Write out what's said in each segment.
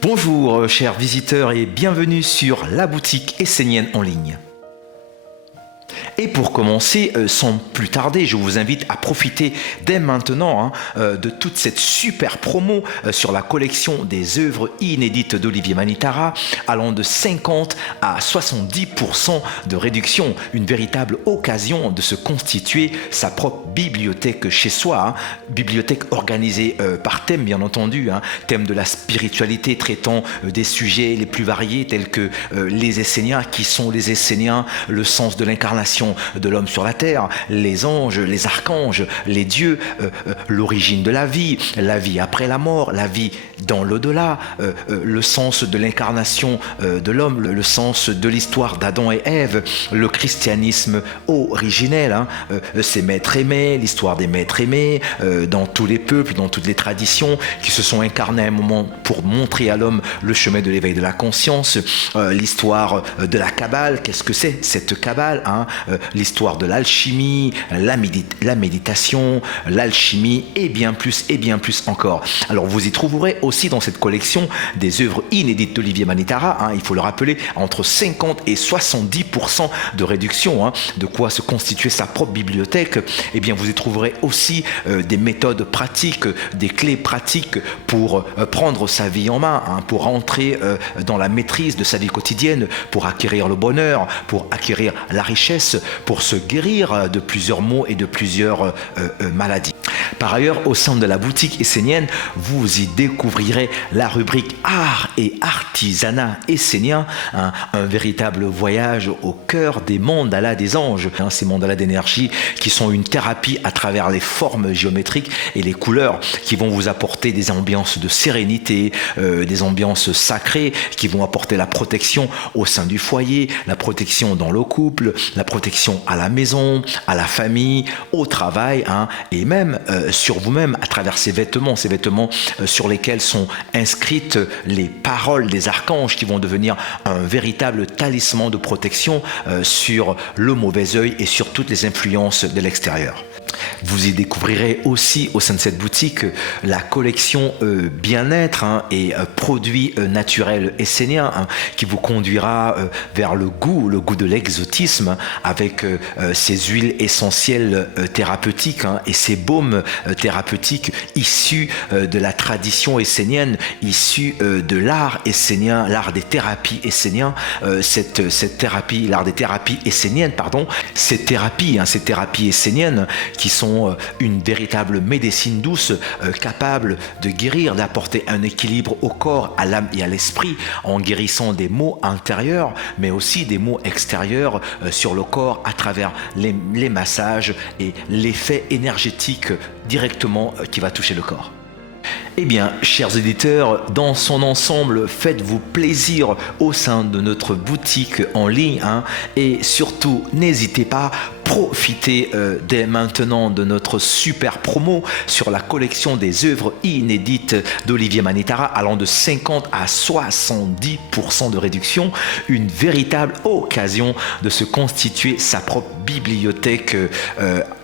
Bonjour chers visiteurs et bienvenue sur la boutique essénienne en ligne. Et pour commencer, sans plus tarder, je vous invite à profiter dès maintenant de toute cette super promo sur la collection des œuvres inédites d'Olivier Manitara, allant de 50 à 70% de réduction. Une véritable occasion de se constituer sa propre bibliothèque chez soi. Bibliothèque organisée par thème, bien entendu. Thème de la spiritualité traitant des sujets les plus variés tels que les Esséniens. Qui sont les Esséniens? Le sens de l'incarnation de l'homme sur la terre, les anges, les archanges, les dieux, l'origine de la vie après la mort, la vie dans l'au-delà, le sens de l'incarnation de l'homme, le sens de l'histoire d'Adam et Ève, le christianisme originel, ses maîtres aimés, l'histoire des maîtres aimés, dans tous les peuples, dans toutes les traditions qui se sont incarnés à un moment pour montrer à l'homme le chemin de l'éveil de la conscience, l'histoire de la Kabbale, qu'est-ce que c'est cette Kabbale, l'histoire de l'alchimie, la méditation, l'alchimie et bien plus encore. Alors vous y trouverez aussi dans cette collection des œuvres inédites d'Olivier Manitara, il faut le rappeler, entre 50 et 70% de réduction, de quoi se constituer sa propre bibliothèque. Et bien vous y trouverez aussi des méthodes pratiques, des clés pratiques pour prendre sa vie en main, pour entrer dans la maîtrise de sa vie quotidienne, pour acquérir le bonheur, pour acquérir la richesse, pour se guérir de plusieurs maux et de plusieurs maladies. Par ailleurs, au sein de la boutique essénienne, vous y découvrirez la rubrique art et artisanat essénien, un véritable voyage au cœur des mandalas des anges, ces mandalas d'énergie qui sont une thérapie à travers les formes géométriques et les couleurs qui vont vous apporter des ambiances de sérénité, des ambiances sacrées qui vont apporter la protection au sein du foyer, la protection dans le couple, la protection à la maison, à la famille, au travail, et même sur vous-même à travers ces vêtements sur lesquels sont inscrites les paroles des archanges qui vont devenir un véritable talisman de protection sur le mauvais œil et sur toutes les influences de l'extérieur. Vous y découvrirez aussi au sein de cette boutique la collection bien-être et produits naturels esséniens qui vous conduira vers le goût de l'exotisme avec ces huiles essentielles thérapeutiques et ces baumes thérapeutiques issus de la tradition essénienne, issus de l'art essénien, l'art des thérapies esséniens, l'art des thérapies esséniennes, ces thérapies esséniennes qui sont une véritable médecine douce capable de guérir, d'apporter un équilibre au corps, à l'âme et à l'esprit en guérissant des maux intérieurs mais aussi des maux extérieurs sur le corps à travers les massages et l'effet énergétique directement qui va toucher le corps. Eh bien, chers éditeurs, dans son ensemble, faites-vous plaisir au sein de notre boutique en ligne et surtout, n'hésitez pas, profitez dès maintenant de notre super promo sur la collection des œuvres inédites d'Olivier Manitara allant de 50 à 70% de réduction, une véritable occasion de se constituer sa propre bibliothèque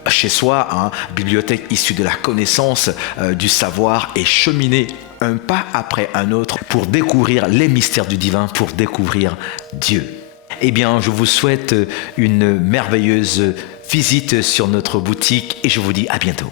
chez soi, bibliothèque issue de la connaissance, du savoir et cheminer un pas après un autre pour découvrir les mystères du divin, pour découvrir Dieu. Eh bien, je vous souhaite une merveilleuse visite sur notre boutique et je vous dis à bientôt.